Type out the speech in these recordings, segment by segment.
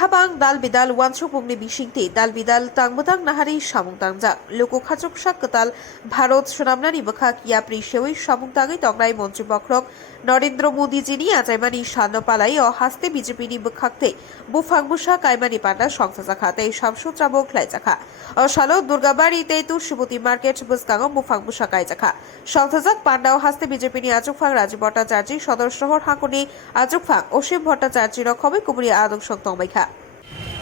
Dahabang dal bidal wansuk pungni bisingti dal bidal tangbutang nahari samung tangja loko khachok sak ketal Bharat Sonamnani bakha kia prishewi samung tangai tongnai মন্ত্রী বক্রক নরেন্দ্র মোদী জিনি আজাইমানি সান্নপালাই ও হাস্তে বিজেপিনি বখাকতে বুফাংবুসা কাইমানি পান্ডা সংসা খাতে শামসুত্রাবো খ্লাইজাখা ও শালো Durgabari তেতু শিবতী market বুসকাং বুফাংবুসা কাইজাখা সংসাজাক পান্ডা ও হাস্তে বিজেপিনি আজুকফাং রাজু ভট্টাচার্য সদর শহর হাকুনি আজুকফাং অসীম ভট্টাচার্য রকমে কুবরি আদং সংতংবাইখা।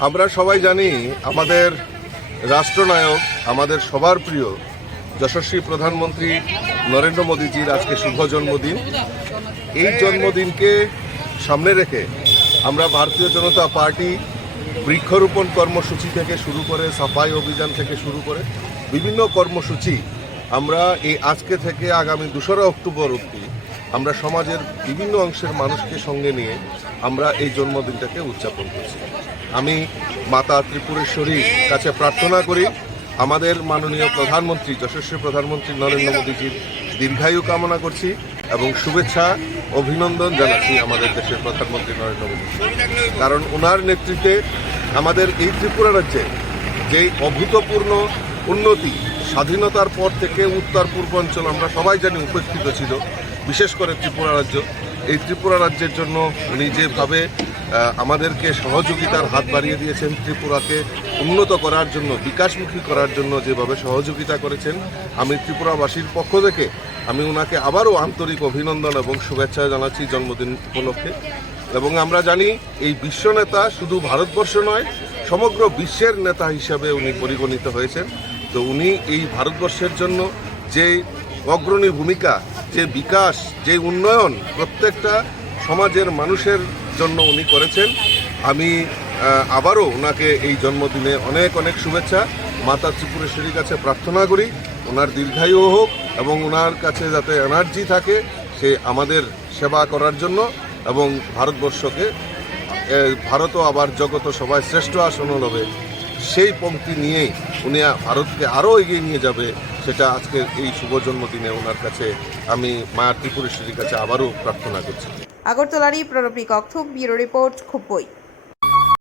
আমরা সবাই জানি আমাদের রাষ্ট্রনায়ক আমাদের সবার প্রিয় যশস্বী প্রধানমন্ত্রী নরেন্দ্র মোদীজির আজকে শুভ জন্মদিন। এই জন্মদিনকে সামনে রেখে আমরা ভারতীয় জনতা পার্টি বৃক্ষরোপণ কর্মসূচি থেকে শুরু করে সাফাই অভিযান থেকে শুরু করে বিভিন্ন কর্মসূচি আমরা এই আজকে থেকে আগামী 2রা অক্টোবর অবধি আমরা সমাজের বিভিন্ন অংশের মানুষকে সঙ্গে নিয়ে আমরা এই জন্মদিনটাকে উদযাপন করছি। আমি মাতা ত্রিপুরেশ্বরীর কাছে প্রার্থনা করি আমাদের মাননীয় প্রধানমন্ত্রী যশস্বী প্রধানমন্ত্রী নরেন্দ্র মোদীজির দীর্ঘায়ু কামনা করছি এবং শুভেচ্ছা অভিনন্দন জানাচ্ছি আমাদের দেশের প্রধানমন্ত্রী নরেন্দ্র মোদী, কারণ ওনার নেতৃত্বে আমাদের এই ত্রিপুরা রাজ্যে যে অভূতপূর্ণ উন্নতি স্বাধীনতার পর থেকে উত্তর পূর্বাঞ্চল আমরা সবাই জানি উপেক্ষিত ছিল, বিশেষ করে ত্রিপুরা রাজ্য। এই ত্রিপুরা রাজ্যের জন্য উনি যেভাবে আমাদেরকে সহযোগিতার হাত বাড়িয়ে দিয়েছেন, ত্রিপুরাকে উন্নত করার জন্য বিকাশমুখী করার জন্য যেভাবে সহযোগিতা করেছেন, আমি ত্রিপুরাবাসীর পক্ষ থেকে আমি ওনাকে আবারও আন্তরিক অভিনন্দন এবং শুভেচ্ছা জানাচ্ছি জন্মদিন উপলক্ষে। এবং আমরা জানি এই বিশ্ব নেতা শুধু ভারতবর্ষ নয়, সমগ্র বিশ্বের নেতা হিসাবে উনি পরিগণিত হয়েছেন। তো উনি এই ভারতবর্ষের জন্য যে অগ্রণী ভূমিকা, যে বিকাশ, যে উন্নয়ন প্রত্যেকটা সমাজের মানুষের জন্য উনি করেছেন। আমি আবারও ওনাকে এই জন্মদিনে অনেক অনেক শুভেচ্ছা। মাতা ত্রিপুরেশ্বরীর কাছে প্রার্থনা করি ওনার দীর্ঘায়ু হোক এবং ওনার কাছে যাতে এনার্জি থাকে সে আমাদের সেবা করার জন্য এবং ভারতবর্ষকে ভারতও আবার জগত সবাই শ্রেষ্ঠ আসন হবে সেই পংক্তি নিয়েই উনি ভারতকে আরও এগিয়ে নিয়ে যাবে, সেটা আজকের এই শুভ জন্মদিনে ওনার কাছে আমি মায়া ত্রিপুরেশ্বরীর কাছে আবারও প্রার্থনা করছি। আগরতলারই প্রণবী কক্থম ব্যুরো রিপোর্ট খুবই।